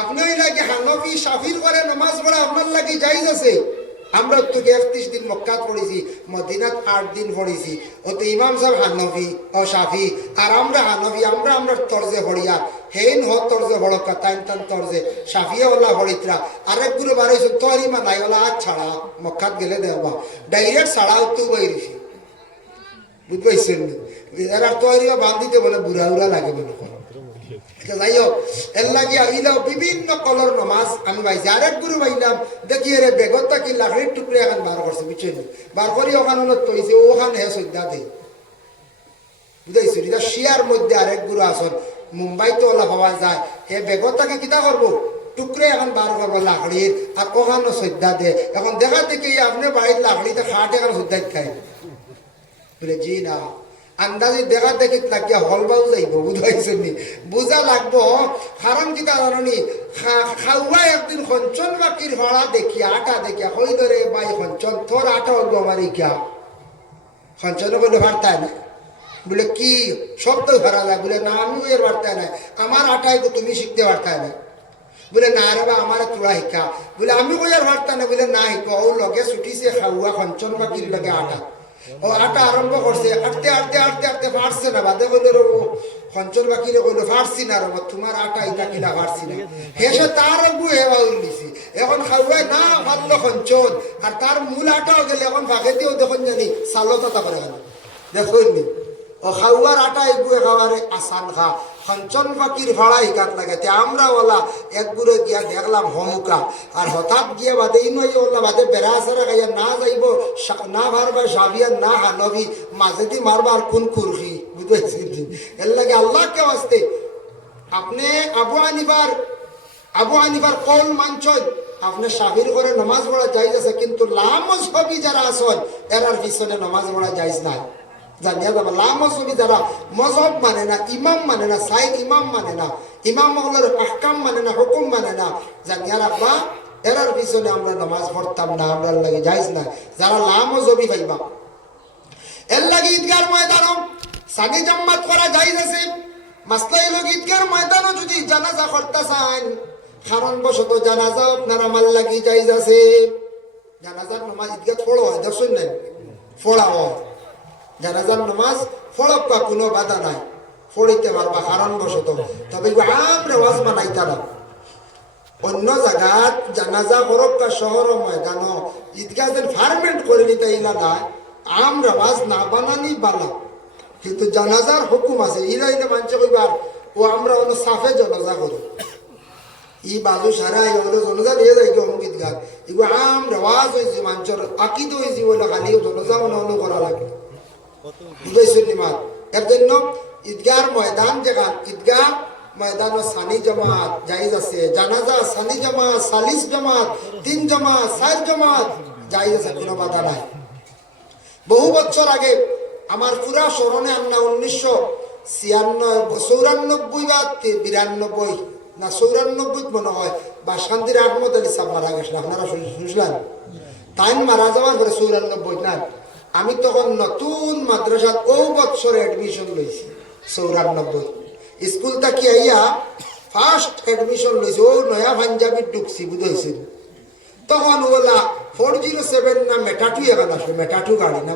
আপনি ওই লাগে হানফি শাফির করে নামাজ পড়া আপনার লাগে জায়েজ আছে। আমরা তো 31 দিন মক্কাত পড়েছি, মদিনাত 8 দিন পড়েছি। ও তো ইমাম সাহেব হানফি ও শাফি, আর আমরা হানফি, আমরা তরজে পড়িয়া হেন হ তরজে পড়কা তাইন তান তরজে শাফিয়া ওলা পড়িত্রা। আরেক গুরু বাড়াইছো তরিমা নাই ওলা আজ ছাড়া মক্কাত গেলে দেওয়া ডাইরেক্ট ছাড়া উত্তর বাইরেছি, বুঝতে পারছেন? এরা তরিমা বান্ধিতে বলে বুড়া উড়া লাগে মনে করো। যাই হোক, এর লাগে আইলাও বিভিন্ন কলর নমাজ আমি পাইছি। আরেক গুরু পাইলাম দেখি রে বেগতা কি লাকড়ির টুকরে এখন বার করছে, বুঝছেন? বার করি ওখানে তৈছে ওখানে হে শ্রদ্ধা দেয়, বুঝাইছি? এটা শিয়ার মধ্যে আরেক গুরু আসন মুম্বাইতে ওলা পাওয়া যায়। হে বেগতাকে কিতা করবো, টুকরে এখন বার করবো লাকড়ির, আর ওখানে শ্রদ্ধা দে। এখন দেখা দেখি আপনি বাড়ির লাকড়িতে খাট এখন শ্রদ্ধা খাই বলে জি না, আন্দাজি দেখা দেখি লাগিয়া হলবাও যাইব, বুঝাইছেন? বুঝা লাগবো। কারণ কিতা জানি খাওয়া একদিন খঞ্চন বাকির হড়া দেখিয়া আটা দেখিয়া হই ধরে বাই খঞ্চন তোর আটা হইব আমার ইকা খঞ্চনে বলে ভারতায় না, বলে কি শব্দ ধরা যায়, বলে না আমিও এর বার্তায় নাই, আমার আটাই তুমি শিখতে পারতায় না, বলে না রে বা আমার তোরা শিখা, বলে আমি কই আর বার্তা না, বলে না শিখ ও লগে ছুটিছে খাওয়া খঞ্চন বাকির লগে আটা। ও আটা আরম্ভ করছে, আটতে আটতে আটতে আটতে পারছে না, বাদে কইল রে খঞ্চন বাকিরে কইল পারছি না রে তোমার আটা ইটা কিনা পারছি না। হেসে তার গু হেওয়া উঠলিছি, এখন খাওয়াই না পারলো খঞ্চন, আর তার মূল আটাও গেলে এখন বাঘেতেও দেখুন জানি চালতা করে গেল দেখুন নি। ও খাওয়ার আটা এগুলো খাওয়ারে আসান খা, খঞ্চন ফাকির ভাড়া হিকাত লাগে। আমরা ওলা একগুলো গিয়া দেখলাম হমুকা, আর হঠাৎ গিয়া বাদে ইনই ওলা বাদে বেড়া আসারা খাইয়া না যাইব না ভারবা সাবিয়া না হানবি মাঝেদি মারবার কোন কুরফি, বুঝতে? এর লাগে আল্লাহ কেউ আসতে আপনি আবু হানিফার কল মানছেন, আপনি সাবির করে নমাজ পড়া যাইজ আছে, কিন্তু লামজহবি যারা আসন এরার পিছনে নমাজ পড়া যাইজ নাই। জানিয়া যাবা লামজহবি যারা মজহব মানে না, ইমাম মানে না, সাইদ ইমাম মানে না, ইমাম মহলের আহকাম মানে না, হুকুম মানে না, জানিয়া রাখবা এরার পিছনে আমরা নমাজ পড়তাম না, আমরা লাগে যাইজ না। যারা লামজহবি পাইবা এর লাগে ঈদগার ময়দান সানি জাম্মাত করা যাইজ আছে। মাসলা হলো ঈদগার ময়দানও যদি জানাজা করতে চান, কারণ বশত জানাজা আপনার আমার লাগি যাইজ আছে। জানাজার নামাজ ঈদগাহ পড়ো হয়, দেখছেন নাই পড়া হয়, জানাজার নামাজ পড়বা কোনো বাধা নাই, পড়িতে পারবা কারণ বশত। তবে আম রেওয়াজ মানাই তারা অন্য জায়গাত জানাজা করবা শহর ময়দান ঈদগাহ যেন ফার্মেন্ট করে নিতে ইলা না, আম রেওয়াজ না বানানি বালা, কিন্তু জানাজার হুকুম আছে। ইরা ইনে মানছে কইবার ও আমরা অন্য সাফে জানাজা করি, ই বাজু সারা হলো জনজা নিয়ে যাই অঙ্গীত গান, এগুলো আম রেওয়াজ হয়েছে মানুষের আকিদ হয়েছে বলে খালি জনজা মনে অন্য করা লাগে, বুঝেছেন? নিমাত এর জন্য ঈদগার ময়দান যেখান ঈদগাহ ময়দান সানি জামাত জায়েজ আছে, জানাজা সানি জামাত, সালিস জামাত, 3 জামাত, 4 জামাত জায়েজ আছে, কোনো বাধা নাই। বহু বছর আগে আমার পুরা স্মরণে আমরা 1994 বা 92 না 94 মনে হয় বাসকান্দির আহমদ আলী সাহেব মারা গেছেন, আপনারা শুনছিলেন? তাই মারা যাওয়ার পরে 94 না, আমি তখন নতুন মাদ্রাসাত ও বছরে এডমিশন লইছি। 94 স্কুল থাকি আইয়া ফার্স্ট এডমিশন লইছি, ও নয়া পাঞ্জাবি ঢুকছি, বুঝেছেন? তখন ওলা 407 না মেটাটু এখন আসলো, মেটাটু গাড়ি না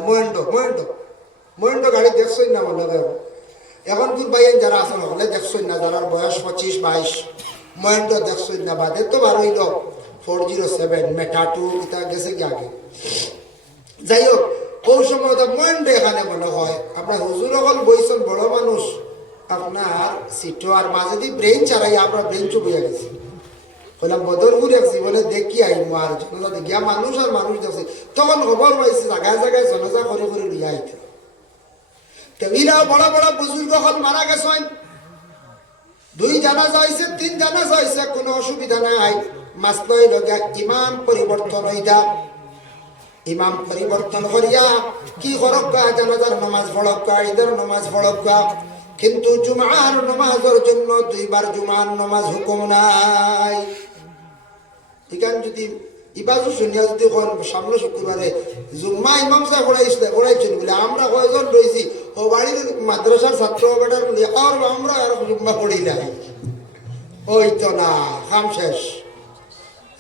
মহেন্দ্র গাড়ি দেখছই না মনে হয়। এখন দূর বাইন যারা আসেন হলে দেখছই না, যারা বয়স 25-22 মহেন্দ্র দেখছই না, বাদে তো বার হইল 407 মেটাটু এটা গেছে কি আগে। যাই হোক, ওই সময় মহেন্দ্র এখানে মনে হয় আপনার হুজুর হল বইছেন বড় মানুষ, আপনার সিটো আর মাঝে দিয়ে ব্রেঞ্চ চারাই আমরা ব্রেঞ্চও বইয়া গেছি। বললাম বদরপুর এক জীবনে দেখি আইন আর জনজা দেখিয়া মানুষ আর মানুষ দেখছে, তখন খবর পাইছে জায়গায় জায়গায় জনজা করে করে লিয়া আইতে। ইরা বড় বড় বুজুর্গ হল মারা গেছেন, 2 জানাজা হয়েছে, 3 জানাজা হয়েছে, কোনো অসুবিধা নাই। মাসলাই লগা ইমাম পরিবর্তন হইতা, ইমাম পরিবর্তন করিয়া কি করক্কা জানাজার নামাজ পড়ক্কা, ঈদের নামাজ পড়ক্কা, কিন্তু জুমার নামাজের জন্য 2 বার জুমার নামাজ হুকুম নাই। এখান যদি ইবাজু শুনিয়া যদি সামনে শুক্রবারে জুম্মা ইমাম সাহেব পড়াইছেন বলে আমরা কয়জন রয়েছি ও বাড়ির মাদ্রাসার ছাত্র বেটার বলি আর আমরা আর জুম্মা পড়ি নাই, ওই তো না কাম শেষ।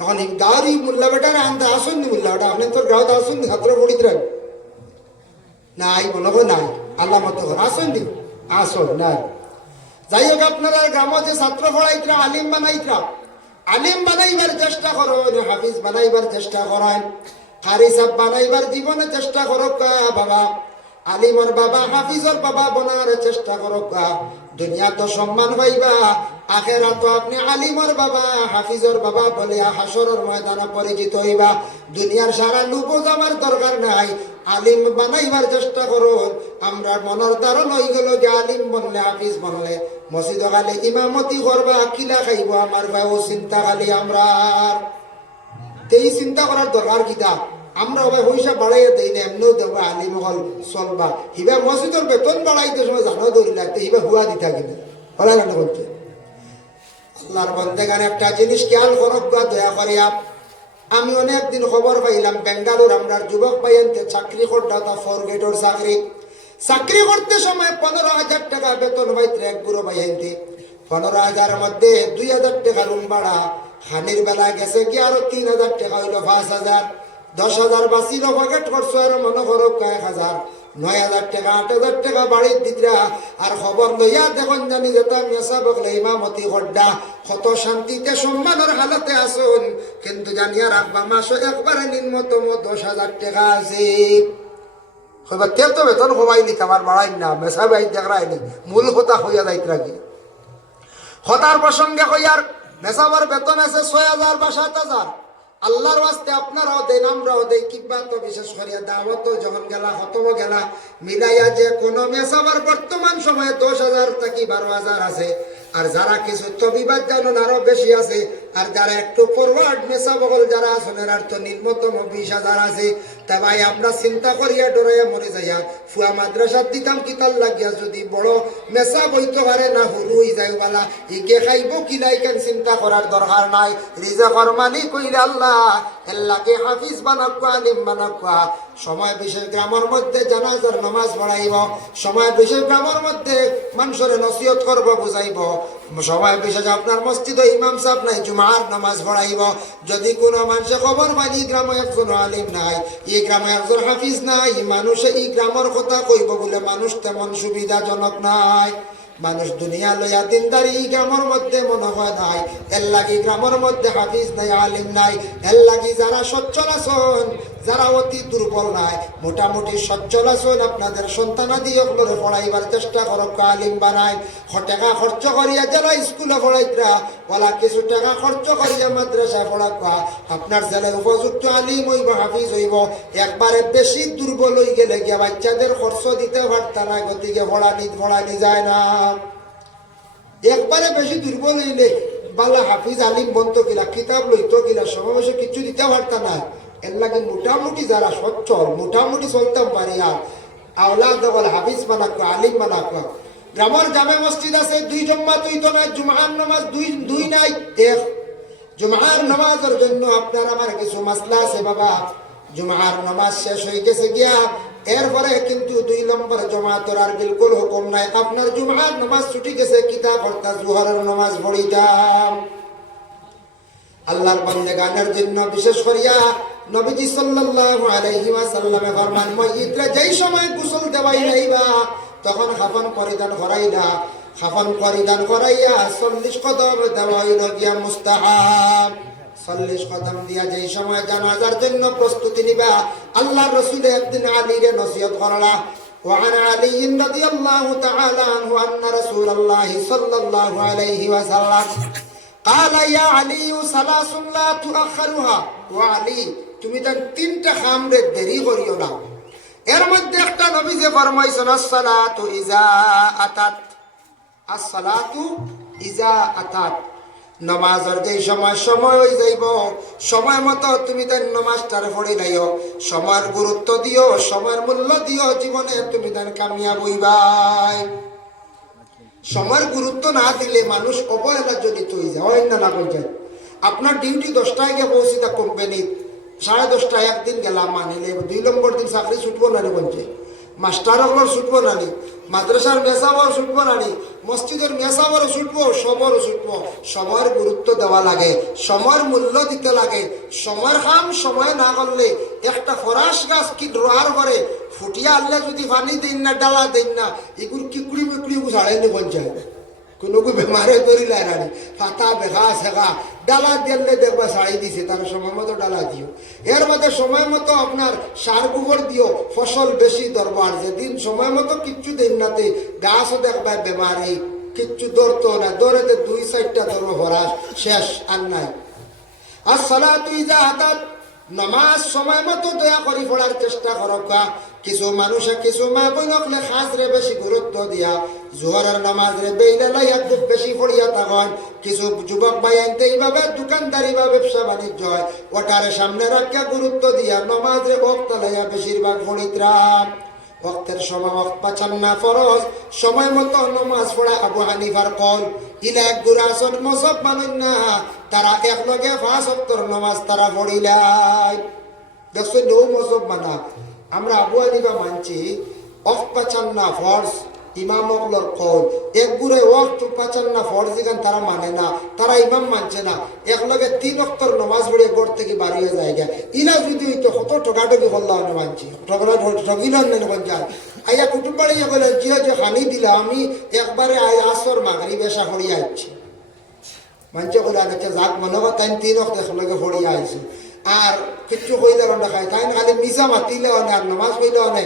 এখন দাঁড়ি মোল্লা বেটার আনতে আসুন নি, মোল্লা বেটা আপনি তোর গাঁত আসুন নি, ছাত্র পড়িতেন নাই মনে হয় নাই, আল্লাহ মতো আসুন নি, আসুন নাই। যাই হোক, আপনারা গ্রামে যে ছাত্র পড়াইতরা, আলিম বানাইতরা, আলিম বানাইবার চেষ্টা করেন, হাফিজ বানাইবার চেষ্টা করেন, কারি সাহেব বানাইবার জীবনে চেষ্টা করক বাবা। আলিমর বাবা হাফিজর বাবা বনার চেষ্টা করক। দুনিয়া তো সম্মান পাইবা, আখেরা তো আপনি আলিমর বাবা হাফিজর বাবা বলে হাসরের ময়দানে পরিচিত হইবা। দুনিয়ার সারা লুপো যাবার দরকার নাই, আলিম বানাইবার চেষ্টা করুন। আমরা মনের ধারণ হয়ে গেল যে আলিম বনলে হাফিজ বনলে মসজিদ খালি ইমামতি করবা, কিলা খাইব আমার ভাই, ও চিন্তা খালি আমরা এই চিন্তা করার দরকার কিতা। আমরা ওই পয়সা বাড়াইয়া দেই না, এমনিও দেবা আলিম হল চলবা। হিবা মসজিদের বেতন বাড়াইতে সময় জানো ধরি লাগতে হিবা হুয়া দিতা কিনা বলা কেন বলছে। আল্লাহর বন্দেগান একটা জিনিস খেয়াল করক দয়া করিয়া। আমি অনেকদিন খবর পাইলাম বেঙ্গালুর আমরা যুবক পাইতে চাকরি করতে, ফোর গেটর চাকরি করতে সময় 15,000 টাকা বেতন পাইতে এক বুড়ো পাইতে। 15,000 মধ্যে 2,000 টাকা রুম ভাড়া, হানির বেলা গেছে কি আরো 3,000 টাকা হইল 5,000, 10,000 বাঁচিল পকেট করছো আর মনে করো 1,000, 9,000 টাকা 8,000 টাকা বাড়ির দিকরা। আর খবর লইয়া দেখুন জানি যেতাম মেসা বকলে ইমামতি হড্ডা কত শান্তিতে সম্মানের হালতে আসুন, কিন্তু জানিয়া রাখবা মাসে একবারে নিম্নতম 10,000 টাকা আছে। তে তো বেতন কমাইলি আমার বাড়াই না, মেসা বাই দেখরাইনি, মূল কথা হইয়া যাইত রাখি। হতার প্রসঙ্গে হইয়ার মেসাবার বেতন আছে 6,000 বা 7,000। আল্লাহর ওয়াস্তে আপনারাও দেন আমরাও দেই, কিংবা তো বিশেষ করিয়া দাওয়াত যখন গেলা খতম গেলা মিলাইয়া যে কোনো মেসাবার বর্তমান সময়ে 10,000 থেকে 12,000 আছে। আর যারা কিছু তবিবাদ জানুন আরো বেশি আছে। আর যারা একটু ফরওয়ার্ড মেসা বগল যারা আসনের আর তো নিম্নতম 20,000 আছে। তা ভাই আমরা চিন্তা করিয়া ডরাইয়া মরে যাইয়া ফুয়া মাদ্রাসার দিতাম কিতাল লাগিয়া যদি বড় মেসা বইতে পারে না হুরুই যাই বলা ইগে খাইব কিলাই কেন চিন্তা করার দরকার নাই। রিজাকর মালিক কইলে আল্লাহ, আল্লাহকে হাফিজ বানাক, আলিম বানাক। সময় বিশেষ গ্রামের মধ্যে জানাজার নামাজ পড়াইব, সময় বিশেষ গ্রামের মধ্যে মানুষের নসিহত করব বুঝাইব, সময় বিশেষ আপনার মসজিদে ইমাম সাহেব নাই জুমার নামাজ পড়াইব। যদি কোনো মানুষে খবর পাই এই গ্রামে একজন আলিম নাই, এই গ্রামে একজন হাফিজ নাই, মানুষে এই গ্রামের কথা কইব বলে মানুষ তেমন সুবিধাজনক নাই। মানুষ দুনিয়া লইয়া দিনদারি গ্রামের মধ্যে মনে হয় নাই, এর লাগি গ্রামের মধ্যে হাফিজ নাই, আলিম নাই। এর লাগি যারা সচ্ছল আছেন, যারা অতি দুর্বল নাই, মোটামুটি সচ্ছল আছেন, আপনাদের সন্তানাদি ওগুলোরে পড়াইবার চেষ্টা করক, আলিম বানাই। টাকা খরচ করিয়া যারা স্কুলে পড়াইতরা ওলা কিছু টাকা খরচ করিয়া মাদ্রাসায় পড়াবা, আপনার ছেলে উপযুক্ত আলিম হইব, হাফিজ হইব। একবারে বেশি দুর্বল হয়ে গেলে গিয়া বাচ্চাদের খরচ দিতে পারতা না, গতিকে পড়ানি যায় না। একবারে বেশি দুর্বল হইলে বালা হাফিজ আলিম বন্ত কিলা, কিতাব লইতো কিলা, সমাবেশে কিছু দিতে পারতা না। এর লাগে মোটামুটি যারা সচ্ছল মোটামুটি চলতাম পারি আর আওলাদ হাফিজ বানাক, আলিম বানাক। গ্রামের জামে মসজিদ আছে 2 জম্মা, 2 তো নাই, জুমার নামাজ 2 নাই 1। জুমার নামাজের জন্য আপনার আমার কিছু মাসলা আছে বাবা। জুমার নামাজ শেষ হয়ে গেছে গিয়া এরপরে কিন্তু 2 নম্বর জমাতের আর বিলকুল হুকুম নাই। আপনার জুমার নামাজ ছুটি গেছে, কিতাব অর্থাৎ জোহরের নামাজ পড়িতাম। আল্লাহর বান্দাগানের জন্য বিশেষ করিয়া নবীজি সাল্লাল্লাহু আলাইহি ওয়াসাল্লামে ফরমান, মসজিদে যেই সময় গোসল দেওয়াই নাইবা তখন খাফন পরিধান করাইলা, খাফন পরিধান করাইয়া 40 কদম দেওয়া হইল গিয়া মুস্তাহাব। 40 কদম দিয়া যেই সময় জানাজার জন্য প্রস্তুতি নিবা, আল্লাহর রাসূল একদিন আলীরে নসিহত করলা। وعن علي رضي الله تعالى عنه أن رسول الله صلى الله عليه وسلم قال يا علي ثلاث لا تؤخرها। وعلي তুমি তার 3টা খামরে দেরি করিও না। এর মধ্যে একটা নবী যে ফরমাইছেন, আসসালাতু ইজা আতাত, আসসালাতু ইজা আতাত, নামাজের যে সময় হয়ে যাইব সময় মতো তুমি তার নামাজটার পড়ে লাইও, সময়ের গুরুত্ব দিও, সময়ের মূল্য দিও, জীবনে তুমি তার কামিয়াব হইবাই। সময়ের গুরুত্ব না দিলে মানুষ অবহেলা জড়িত হয়ে যায়, হয় না হয়ে যায়। আপনার ডিউটি 10টায় গিয়ে পৌঁছিতা কোম্পানি, 10:30 একদিন গেলাম মানিলে 2 নম্বর দিন চাকরি ছুটবো না রে বলছে। মাস্টার হকলর ছুটবো নানি, মাদ্রাসার মেসাবর ছুটবো নানি, মসজিদের মেসাবরও ছুটবো, সবরও ছুটবো। সময়ের গুরুত্ব দেওয়া লাগে, সময়ের মূল্য দিতে লাগে। সময়ের কাম সময় না করলে একটা ফরাস গাছ কি রোয়ার করে ফুটিয়া আনলে যদি পানি দিন না, ডালা দিন না, এগুলো কিকুড়ি মিকুড়ি ঝাড়াইলে পঞ্চায়েত কোনো বেমারে ধরিলে নানি, পাতা বেঘা শেখা ডালা দিলে দেখবা ছাড়ি দিছে, তার সময় মতো ডালা দিও। এর মধ্যে সময় মতো আপনার সার গোবর দিও, ফসল বেশি দরবার। যেদিন সময় মতো কিচ্ছু দিন নাতে গাছও দেখবা বেমারি, কিচ্ছু ধরতো না, ধরেতে 2-4টা ধরো হরাস শেষ আর নাই। আর সালাতু ইজা আতাত, নামাজ সময় মতো দয়া করি পড়ার চেষ্টা করবা। কিছু মানুষে কিছু মা বইনকলে খাসরে বেশি গুরুত্ব দিয়া জোহরের নামাজ রে বেইলা লইয়া খুব বেশি পড়িয়া থাকেন। কিছু যুবক ভাই আনতে এইভাবে দোকানদারি বা ব্যবসা বাণিজ্য হয়, ওটারে সামনে রাখিয়া গুরুত্ব দিয়া নামাজ রে বক্তা লইয়া বেশিরভাগ পড়িত্রাম। ওয়াক্তের সময় ওয়াক্ত পাচান না ফরজ, সময় মতো নামাজ পড়া আবু হানিফার কল। ইলা এক গুরাসন মসব মানুষ না, তারা একলগে 5 ওয়াক্তের নামাজ তারা পড়িলাই। দেখছো নৌ মসব মানা, আমরা আবু হানিফা মানছি ওয়াক্ত পাচান না ফরজ, ইমাম অকলর কল। এক গুড়ে ওয়াক্ত পাচান না ফরজ এখান তারা মানে না, তারা ইমাম মানছে না। একলগে 3 ওয়াক্তের নামাজ পড়ে ঘর থেকে বাড়িয়ে যায় গে। ইলা যদি হইতো কত ঠকাঠকি করলাম মানছি, ঠকিলাম না যায়। আইয়া কুটুম বাড়িয়ে বলে যে হানি দিলা, আমি একবারে আসর মাগরিব এসা হরিয়া আসছি। মানছে বলে আচ্ছা যাক মনে কর তাই 3 ওয়াক্ত একলগে হরিয়া আইছি, আর কিচ্ছু হইলে খাই তাই খালি মিশা মাতিলে অনে আর নামাজ হইলে অনে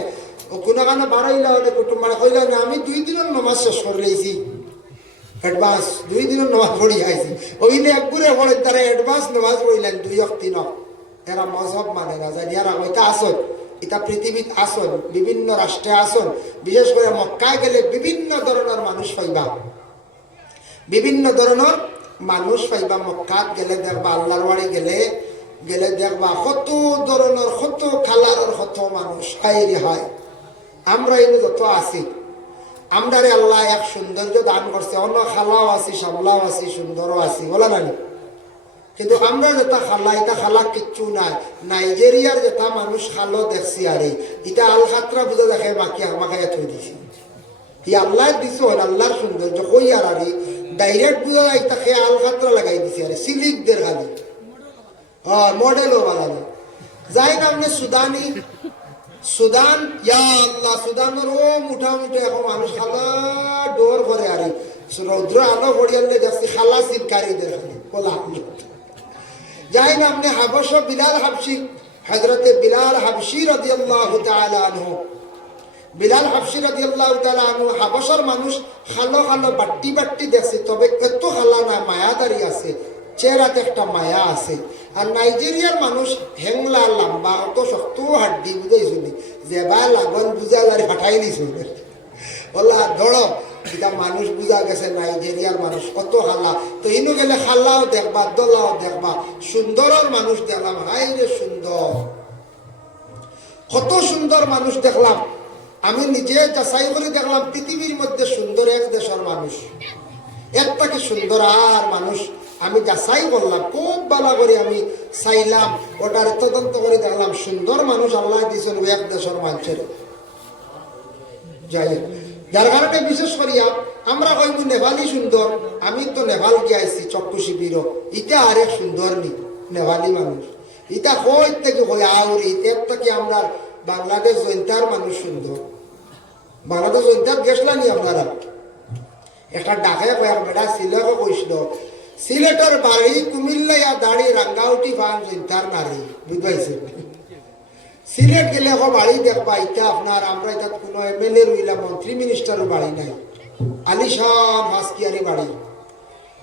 কোনো কারণে বাড়াইলে হলে কুটুম বাড়া হইলে না, আমি 2 দিনের নামাজ শেষ করে লইছি অ্যাডভান্স, 2 দিনের নামাজ পড়ি আইছি। ওইলে একগুড়ে পড়ে তারা অ্যাডভান্স নামাজ পড়িলেন 2 ওয়াক্ত 3 ওয়াক্ত। এরা মজহব মানে না, জানি এরা হইতা আসন, এটা পৃথিবীর আসন, বিভিন্ন রাষ্ট্রে আসন। বিশেষ করে মক্কায় গেলে বিভিন্ন ধরনের মানুষ পাইবা, বিভিন্ন ধরনের মানুষ পাইবা। মক্কাত গেলে দেখবা, আল্লাহর বাড়ি গেলে গেলে দেখবা কত ধরনের কত খালার কত মানুষ। হাই রে হায়, আমরা এনে যত আছি, আমরারে আল্লাহ এক সৌন্দর্য দান করছে। অন্য খালাও আছি, সামলাও আছি, সুন্দরও আছি, বলা না। কিন্তু আমরা যেটা খালা, এটা খালা কিচ্ছু নাই। নাইজেরিয়ার যেটা মানুষ খালো দেখছি, আরে এটা আলখাত্রা বুঝে দেখে মাকে আমাকে থই দিছি। ই আল্লাহ দিছ আল্লাহর সৌন্দর্য কই আর আরে ডাইরেক্ট বুঝা যায় তাকে আলখাত্রা লাগাই দিছি, আরে সিলিকদের খালি মডেলও বানানো যাই না। আপনি সুদানি, সুদান, ইয়া আল্লাহ, সুদানের ও মোটামুটি এখন মানুষ খালা ডোর করে আরে রৌদ্র আলো পড়িয়ালে যাচ্ছি খালা সিনকারীদের খালি বলা। যাই না আপনি হাবশ বিলাল হাবশি, হযরতে বিলাল হাবশি রাদিয়াল্লাহু তাআলা আনহু, বিলাল হাবশি রাদিয়াল্লাহু তাআলা আনহু হাবশার মানুষ খালো খালো বাট্টি বাট্টি দেখছে, তবে এত খালা না, মায়াদারি আছে, চেহারাতে একটা মায়া আছে। আর নাইজেরিয়ার মানুষ হেংলা লম্বা, অত শক্ত হাড্ডি বুঝাইছুনি, যে বা লাগন বুঝা যারে ফাটাই নিছুন বলা ধরো। এটা মানুষ বুঝা গেছে নাইজেরিয়ার মানুষ কত খালা। তো ইনু গেলে খালাও দেখবা, দলাও দেখবা, সুন্দরের মানুষ দেখলাম, হাই রে সুন্দর, কত সুন্দর মানুষ দেখলাম। আমি নিজে যাচাই করে দেখলাম পৃথিবীর মধ্যে সুন্দর এক দেশের মানুষ, একটাকে সুন্দর আর মানুষ আমি যাচাই করলাম, খুব ভালো করে আমি চাইলাম, ওটার তদন্ত করে দেখলাম সুন্দর মানুষ আল্লাহ দিয়েছেন এক দেশের মানুষের। যাই যার কারণে বিশেষ করিয়া আমরা কইব নেপালি সুন্দর, আমি তো নেপাল গিয়ে আইছি চক্ষু শিবির, ইটা আরেক সুন্দর নি নেপালি মানুষ, ইটা কই থেকে হয়ে আউরি এর থেকে আমরা বাংলাদেশ জৈন্তার মানুষ সুন্দর। বাংলাদেশ জৈন্তার গেছলা নি আপনারা? একটা ডাকে কয়েক বেটা সিলেটও কইছিল, সিলেটের বাড়ি কুমিল্লা দাড়ি রাঙ্গাউটি পান জৈন্তার নারী, বুঝবাইছে? সিলেট গেলে এখন বাড়ি দেখবা, এটা আপনার আমরা এটা কোনো এমএলএ রইলা মন্ত্রী মিনিস্টারের বাড়ি নাই, আলিশান হাসকিয়ারি বাড়ি,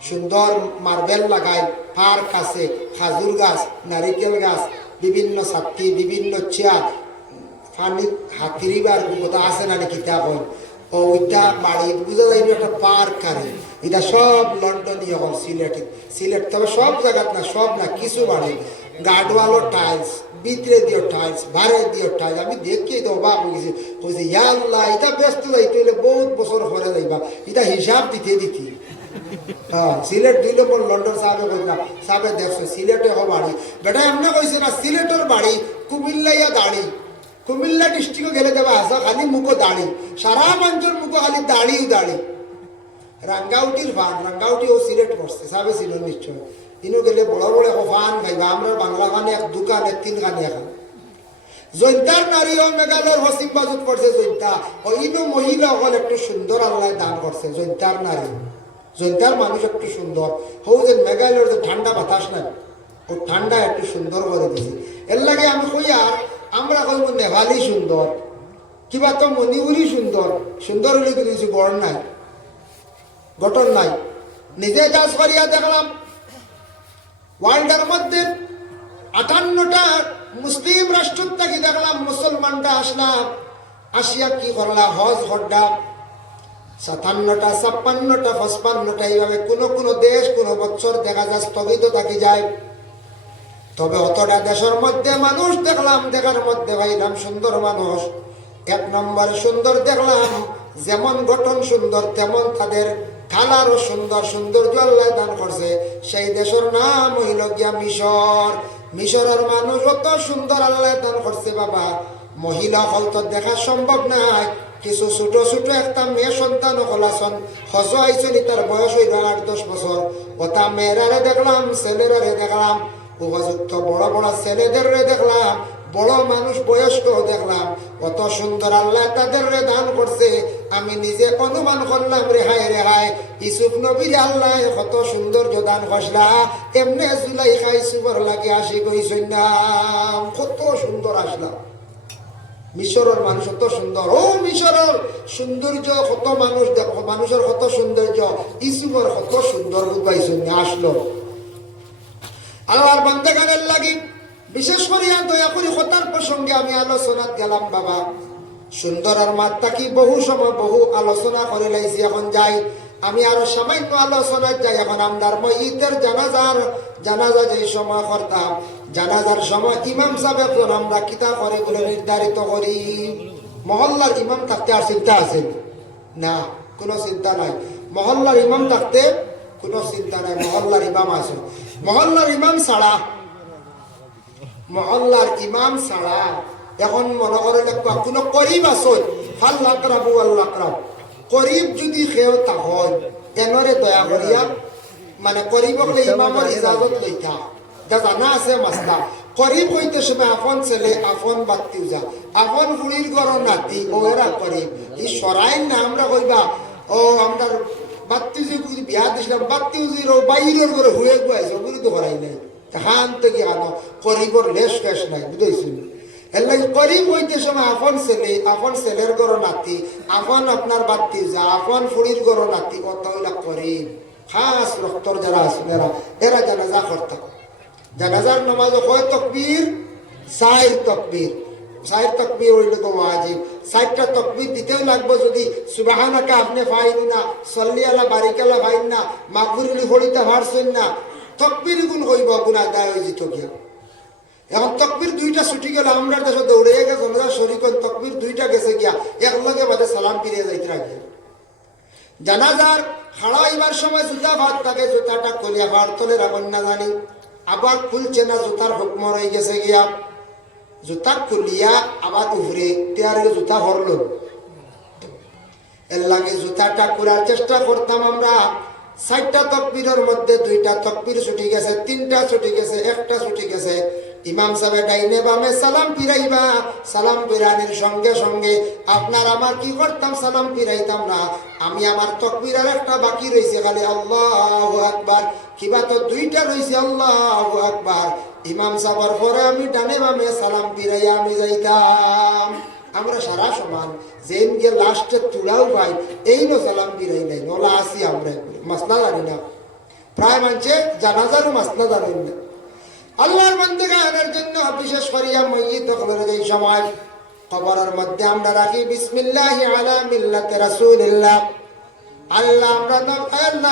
সুন্দর মার্বেল লাগায়, পার্ক আছে, খাজুর গাছ, নারিকেল গাছ, বিভিন্ন ছাত্রী, বিভিন্ন চেয়ার, পানি হাতিরিবার কথা আছে না কিতাব ওইটা বাড়ি বুঝা যায় একটা পার্ক আরে। এটা সব লন্ডনই এখন সিলেটে, সিলেট তবে সব জায়গাত না, সব না কিছু বাড়ি গার্ডওয়ালো টাইলস, ভিতরে দিও টাইলস, বাইরে দিও টাইলস। আমি দেখি তো অবাক হয়ে গেছি, বলছি ইয়া আল্লাহ, এটা ব্যস্ত যাইতে হইলে বহুত বছর পরে যাইবা, এটা হিসাব দিতে দিতি। হ্যাঁ, সিলেট 2 নম্বর লন্ডন সাহেবে কই না, সাহেবে দেখছো সিলেটে বাড়ি বেটা এমনি কইছে না, সিলেটের বাড়ি কুমিল্লাইয়া দাড়ি, কুমিল্লা ডিস্ট্রিক্টও গেলে দেবা আসা খালি মুখো দাড়ি, সারা মানুষের মুখো খালি দাড়িও দাড়ি। রাঙ্গাউটির ফান, রাঙ্গাউটি ও সিলেট পড়ছে, সাবে ছিল নিশ্চয়। ইনু গেলে বড় বড় ফান খাইবা, আমরা বাংলা ফানে এক দোকানে তিনখানে এখন। জৈন্তার নারী ও মেঘালয়ের হসিম বাজুত পড়ছে জৈন্তা, ও ইনু মহিলা হল একটু সুন্দর আল্লাহ দান করছে। জৈন্তার নারী, জৈন্তার মানুষ একটু সুন্দর, হৌ যে মেঘালয়ের যে ঠান্ডা বাতাস নাই, ও ঠান্ডা একটু সুন্দর করে দিছি। এর লাগে আমি কইয়া আমরা কইব নেভালি সুন্দর, কিবা তো মণিপুরি সুন্দর। সুন্দর হলে কিছু গড় নাই, গঠন নাই। নিজে চাষ করিয়া দেখলাম ওয়ার্ল্ডের মধ্যে 58টা মুসলিম রাষ্ট্র থেকে দেখলাম মুসলমানটা আসলাম, আসিয়া কি করলা হজ হড্ডা 57টা 56টা 55টা এইভাবে কোন কোন দেশ কোন বছর দেখা যায় স্থগিত থাকি যায়। তবে অতটা দেশের মধ্যে মানুষ দেখলাম, দেখার মধ্যে ভাইলাম সুন্দর মানুষ। 1 নম্বরে সুন্দর দেখলাম, যেমন গঠন সুন্দর তেমন তাদের কালারও সুন্দর, সৌন্দর্য আল্লাহ দান করছে। সেই দেশের নাম হইল গিয়া মিশর। মিশরের মানুষ অত সুন্দর আল্লাহ দান করছে বাবা, মহিলা হল তো দেখা সম্ভব নাই। কিছু ছোট ছোট একটা মেয়ে সন্তান হলাসন হজ আইসন, তার বয়স হইল 8-10 বছর। ওটা মেয়েরারে দেখলাম, ছেলেরারে দেখলাম, উপযুক্ত বড় বড় ছেলেদের দেখলাম, বড় মানুষ বয়স্ক দেখলাম। কত সুন্দর আল্লাহ তাদের দান করছে। আমি নিজে অনুমান করলাম, রেহাই রেহাই ইসুফ নবীর আল্লাহ কত সৌন্দর্য দান করলা, এমনি জুলাইখা ইসুফর লাগে আসি কইছেন না, কত সুন্দর আসলাম। মিশরের মানুষ কত সুন্দর, ও মিশরের সৌন্দর্য কত মানুষ দেখো, মানুষের কত সৌন্দর্য, ইসুফর কত সুন্দর বুঝাইছেন না আসলো। আল্লাহর বান্দাগানের লাগি বিশেষ করে দয়া করি কথার প্রসঙ্গে আমি আলোচনাত গেলাম বাবা। সুন্দরের মাত্রা কি বহু সময় বহু আলোচনা করে লাইছি, এখন যাই আমি আরো সামান্য আলোচনায় যাই। এখন আমরা ঈদের জানাজা যে সময় করতাম, জানাজার সময় ইমাম সাহেব আমরা কিতা করে বলে নির্ধারিত করি। মহল্লার ইমাম থাকতে আর চিন্তা আছে না, কোনো চিন্তা নাই। মহল্লার ইমাম থাকতে কোনো চিন্তা নাই, মহল্লার ইমাম আছে। মহল্লার ইমাম ছাড়া, মহল্লার ইমাম ছাড়া এখন মনে করে কোনো করিব আছে, আল্লাহ রাবু আল্লাহ রাব করিব যদি খেয়েও তা হয় এনরে দয়া করিয়া মানে করিব ইমামের ইজাজত লইতা, যা জানা আছে মাস্তা। করিব হইতে সময় আপন ছেলে আপন বাত্তিও যা, আপন ফুড়ির গড় নাতি ও এরা করিব। ই সরাই না আমরা কইবা ও আমরা বাত্তি যে বিয়া দিছিলাম, বাত্তিও যে বাইরের করে হুয়ে গুয়াইছে, ওগুলি তো করাই নাই। হান থেকে আনো করিবর লেশ ফেস নাই, বুঝেছিল। এর লাগে করিব হইতে সময় আপন ছেলে আপন ছেলের গড় নাতি, আপন আপনার বাত্তি যা, আপন ফুড়ির গড় নাতি, কত হইলা করিব। খাস রক্তর যারা আছে এরা এরা জানাজা করতাম। জানাজার নামাজ হয় তকবীর, 4 তকবীর, 4 তকবীর হইলে তো ওয়াজিব। 4টা তকবীর দিতেও লাগবে। যদি সুবহানাকা আপনি ফাইন না, সল্লি আলা বারিকালা ফাইন না, মাগফিরলি ফড়িতে পারছেন না, তকবীর গুণ কইব, গুণ আদায় হয়ে যেত গিয়া। এখন তকবীর 2টা ছুটি গেল, আমরা দেশে দৌড়ে গেছে শরীর তকবীর 2টা গেছে গিয়া, একলগে বাদে সালাম ফিরিয়ে যাইতে রাখে। জানাজার হাড়াইবার সময় জুতা ভাত থাকে, জুতাটা খুলিয়া ভার তলে রাখেন না জানি, আবার খুলছে না, জুতার হুকম রয়ে গেছে গিয়া। জুতা খুলিয়া আবার উভরে তেয়ারে জুতা হরল। এর লাগে জুতাটা খোলার চেষ্টা করতাম আমরা। 4টা তকবীরের মধ্যে 2টা তকবীর ছুটি গেছে, 3টা ছুটি গেছে, 1টা ছুটি গেছে। ইমাম সাহেব ডাইনে বামে সালাম ফিরাইবা, সালাম ফিরানির সঙ্গে সঙ্গে আপনার আমার কি করতাম, সালাম ফিরাইতাম না। আমি আমার তকবীর আর একটা বাকি রয়েছে, খালি আল্লাহু আকবার, কিবা তো 2টা রয়েছে আল্লাহু আকবার। ইমাম সাহেবের পরে আমি ডানে বামে সালাম ফিরাইয়া আমি যাইতাম। আমরা সারা সমান যেন গিয়ে লাস্টে তুলাও পাই, এই নো সালাম ফিরাই নাই, ওলা আসি আমরা মাসলা জানি না। প্রায় মানছে জানাজারও মাসলা জানেন না। আল্লাহর বান্দাগানের জন্য বিশেষ করিয়া মইয়িত হলের যেই সময় কবরের মধ্যে আমরা রাখি বিসমিল্লাহি আলা মিল্লাতি রাসূলিল্লাহ। আল্লাহ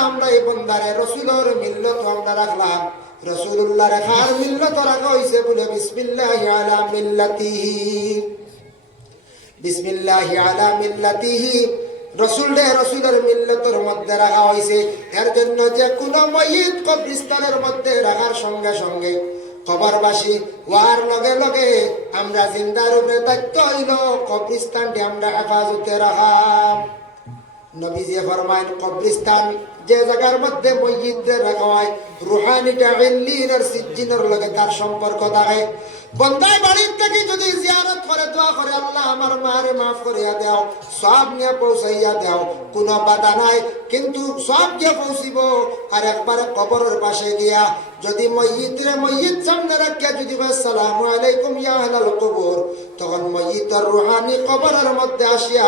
আমরা এই বন্দারে রাসূলের মিল্লত আমরা রাখলাম, রাসূলুল্লাহ রাখার মিল্লত রাখা হইছে বলে বিসমিল্লাহি আলা মিল্লাতিহি, বিসমিল্লাহি আলা মিল্লাতিহি রসুলের মিল্লতের মধ্যে রাখা হয়েছে। এর জন্য যে কোনো ময়িত কবরস্থানের মধ্যে রাখার সঙ্গে সঙ্গে কবরবাসী ওয়ার লগে লগে আমরা জিন্দার উপরে দায়িত্ব হইল কবরস্থানটি আমরা হেফাজতে রাখা। নবীজি ফরমায়েন কবরস্থান যে জায়গার মধ্যে মসজিদে রাখা হয় রুহানিটা ইল্লিন আর সিজ্জিনের লগে তার সম্পর্ক থাকে। বন্দায় বাড়ির থেকে যদি জিয়ারত করে দোয়া করে আল্লাহ আমার মারে মাফ করিয়া দাও, সব নিয়ে পৌঁছাইয়া দাও, কোনো বাধা নাই, কিন্তু সব গিয়ে পৌঁছিব। আর একবারে কবরের পাশে গিয়া যদি মসজিদ সামনে রাখিয়া যদি আসসালামু আলাইকুম ইয়া আহলাল কবর, তখন মসজিদের রুহানি কবরের মধ্যে আসিয়া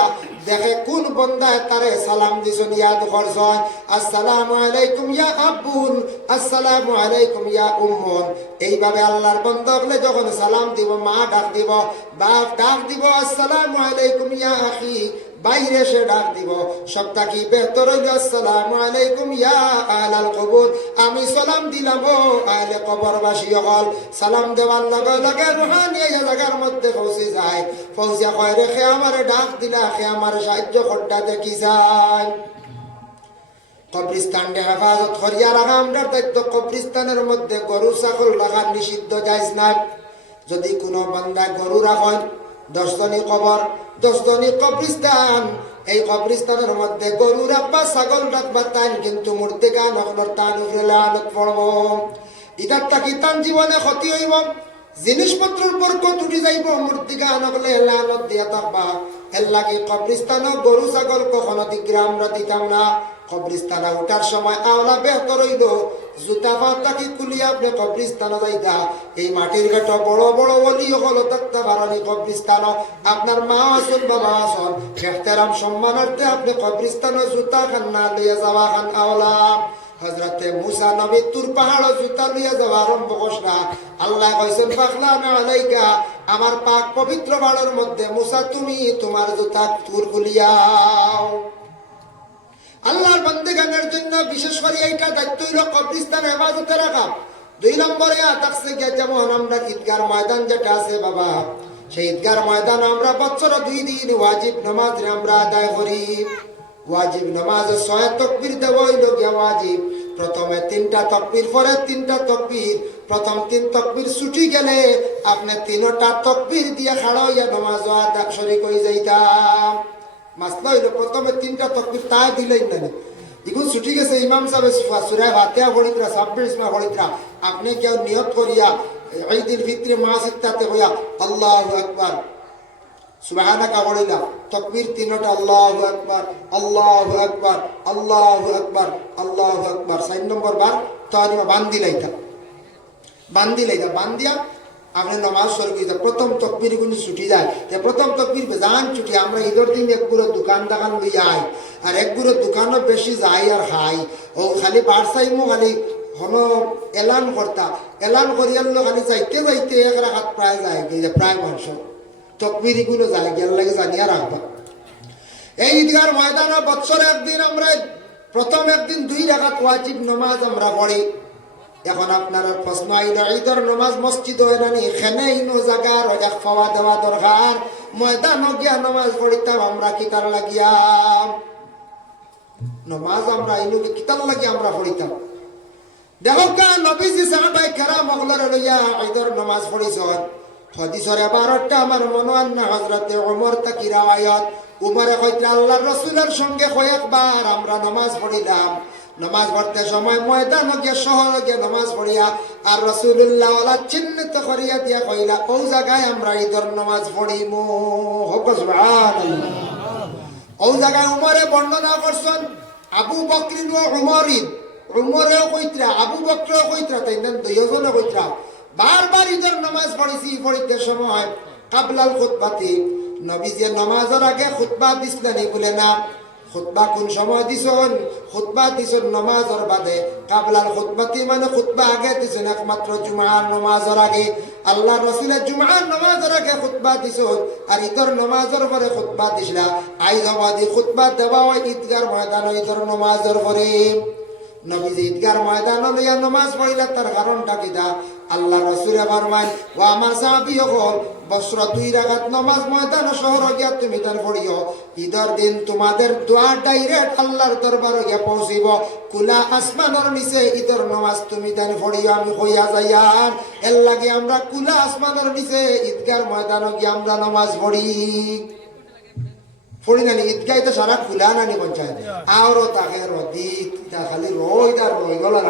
দেখে কোন বন্দায় তারে সালাম দিছেন, ইয়াদ করছেন, আসসালামু আলাইকুম ইয়া আব্বুন, আসসালামু আলাইকুম ইয়া উম্মুন। এইভাবে আল্লাহর বান্দা হলে যখন সালাম দিব, মা ডাক দিব, বাপ ডাক দিব, আসসালামু আলাইকুম ইয়া আখি, বাইরে সে ডাক দিব, সবটা কি বেহতর হইল আসসালামু আলাইকুম ইয়া আহলাল কবর। আমি সালাম দিলাম ও আহলে কবরবাসী হল। সালাম দেওয়ার লগে লগে রুহানি এই জায়গার মধ্যে পৌঁছে যায়, পৌঁছে কয় রে খে আমারে ডাক দিলা, খে আমার সাহায্য করটা দেখি যায়। কবরস্থানকে হেফাজত করিয়া রাখা আমরা দায়িত্ব। কবরস্থানের মধ্যে গরু ছাগল রাখা নিষিদ্ধ, জায়েজ নাই। যদি কোনো বান্দা গরু রাখেন, 10 জনই কবর, 10 জনই কবরস্থান, এই কবরস্থানের মধ্যে গরু রাখবা, ছাগল রাখবা, তাই কিন্তু মূর্তিকা নকলর তান উপরে লানত পড়ব। ইটার তাকি তান জীবনে ক্ষতি হইব, জিনিসপত্রের বরকত উঠি যাইব, মূর্তিকা নকলে লানত দিয়া থাকবা। এর লাগে কবরস্থান গরু ছাগল কখনো দিগ্রা আমরা দিতাম না। কবরস্থানে উঠার সময় আওলা বেহতর হইল জুতা পাতাকি খুলিয়া আপনি কবরস্থানে যাইতা। এই মাটির ঘাট বড় বড় অলি হল থাকতে পারেনি কবরস্থান। আপনার মা আসুন, বাবা আসুন, এহতেরাম সম্মানার্থে আপনি কবরস্থানে জুতা খান না লইয়া যাওয়া খান আওলা। হযরতে মুসা নবী তুর পাহাড় জুতা লইয়া যাওয়া আরম্ভ করলা। আল্লাহ কইছেন ফাখলানা আলাইকা, আমার পাক পবিত্র পাহাড়ের মধ্যে মুসা তুমি তোমার জুতা তুর খুলিয়াও। আল্লাহর বান্দাগানের জন্য বিশেষ করে এইটা দায়িত্ব হইল কবরস্থান হেফাজতে রাখা। 2 নম্বরে থাকছে গিয়ে যেমন আমরা ঈদগার ময়দান যেটা আছে বাবা, সেই ঈদগার ময়দান আমরা বছর 2 দিন ওয়াজিব নামাজ আমরা আদায় করি। ওয়াজিব নামাজে 6 তাকবীর দেওয়া হইল গিয়া ওয়াজিব। প্রথমে 3টা তাকবীর, পরে 3টা তাকবীর। প্রথম 3 তাকবীর ছুটি গেলে আপনি 3টা তাকবীর দিয়ে খাড়া হইয়া নামাজ আদা শরীক হয়ে যাইতাম। মাসলা হইল প্রথমে 3টা তাকবীর তা দিলেন না, এগুলো ছুটি গেছে, ইমাম সাহেব সূরা ফাতিহা পড়িতরা 26 মা পড়িতরা, আপনি কেউ নিয়ত করিয়া ঈদুল ফিতরে মাসিকতাতে হইয়া আল্লাহু আকবার সুবহানাকা পড়িলা, তাকবীর 3টা আল্লাহু আকবার আল্লাহু আকবার আল্লাহু আকবার আল্লাহু আকবার। 4 নম্বর বার তারিমা বান্দিলাইতা বান্দিয়া আপনি নামাজ শুরু করে প্রথম তকবীর গুলো ছুটি যায়। প্রথম তকবীর বেজান ছুটি। আমরা ঈদের দিন এক গুলো দোকান দাকান লই আই, আর এক গুলো দোকানও বেশি যাই আর খাই। ও খালি বারসাইমো খালি হন এলান করতা, এলান করিয়াল খালি যাইতে যাইতে এক রাখাত প্রায় যায় গিয়ে, প্রায় মানুষ তকবীর গুলো যায় গেল লাগে জানিয়া রাখবা। এই ঈদগার ময়দানে বছরে একদিন আমরা প্রথম একদিন 2 রাকাত ওয়াজিব নামাজ আমরা পড়ি। এখন আপনার প্রশ্ন আইল ঈদের নামাজ মসজিদ হয় না, এখানে ইনো জায়গার এক পাওয়া দেওয়া দরকার। ময়দান গিয়া নামাজ পড়িতাম আমরা কিতার লাগিয়া, নামাজ আমরা ইনুকে কিতার লাগিয়া আমরা পড়িতাম। দেখো কা নবীজি সাহাবায়ে কেরাম ওগুলার লইয়া ঈদের নামাজ পড়িছেন। হাদিসের 12টা আমার মনে হয় না হযরতে ওমর তাকি রাওয়ায়াত। উমরে কইতে আল্লাহর রাসূলের সঙ্গে কয়েকবার আমরা নামাজ পড়িলাম। নামাজ পড়তে সময় ময়দান গিয়ে শহর গিয়ে নামাজ পড়িয়া আর রাসূলুল্লাহ ওয়ালা চিহ্নিত করিয়া দিয়া কইলা ও জায়গায় আমরা ঈদের নামাজ পড়িমু। হোক সুবহানাল্লাহ। ও জায়গায় উমরে বর্ণনা করছেন আবু বকর ও উমর, উমরেও কইতরা আবু বকরও কইতরা, তাই না 2 জনে কইতরা বারবার ঈদের নামাজ পড়িছি। পড়িতে সময় কাবলাল খুতবাতি নবীজি নামাজের আগে খুতবা দিছিলেন বলে না। খুতবা কোন সময় দিছেন? খুতবা দিছেন নামাজের বাদে। কাবলাল খুতবাতি মানে খুতবা আগে দিছেন একমাত্র জুমার নামাজের আগে। আল্লাহ রাসূলের জুমার নামাজের আগে খুতবা দিছেন, আর ঈদের নামাজের পরে খুতবা দিছিলা। আইজ আমাদের খুতবা দেওয়া হয় ঈদগার ময়দানে ঈদের নামাজের পরে। নবীজি ঈদগার ময়দান লইয়া নামাজ পড়িলা তার কারণটা কিটা আল্লাহ রাসূলে ফরমান ও আমার সাহাবী হল বছর 2 রাকাত নামাজ ময়দান শহর গিয়া তুমি তার পড়িও ঈদের দিন তোমাদের দোয়া ডাইরেক্ট আল্লাহর দরবারে গিয়া পৌঁছিব কুলা আসমানের নিচে ঈদের নামাজ তুমি তার পড়িও আমি কইয়া যাইয়ার এর লাগি আমরা কুলা আসমানের নিচে ঈদগার ময়দান গিয়া আমরা নামাজ পড়ি পড়ি না ঈদগাহ তো সারা খুলা নানি পঞ্চায়েত আরো তাকে রদি খালি রই তার রই গলা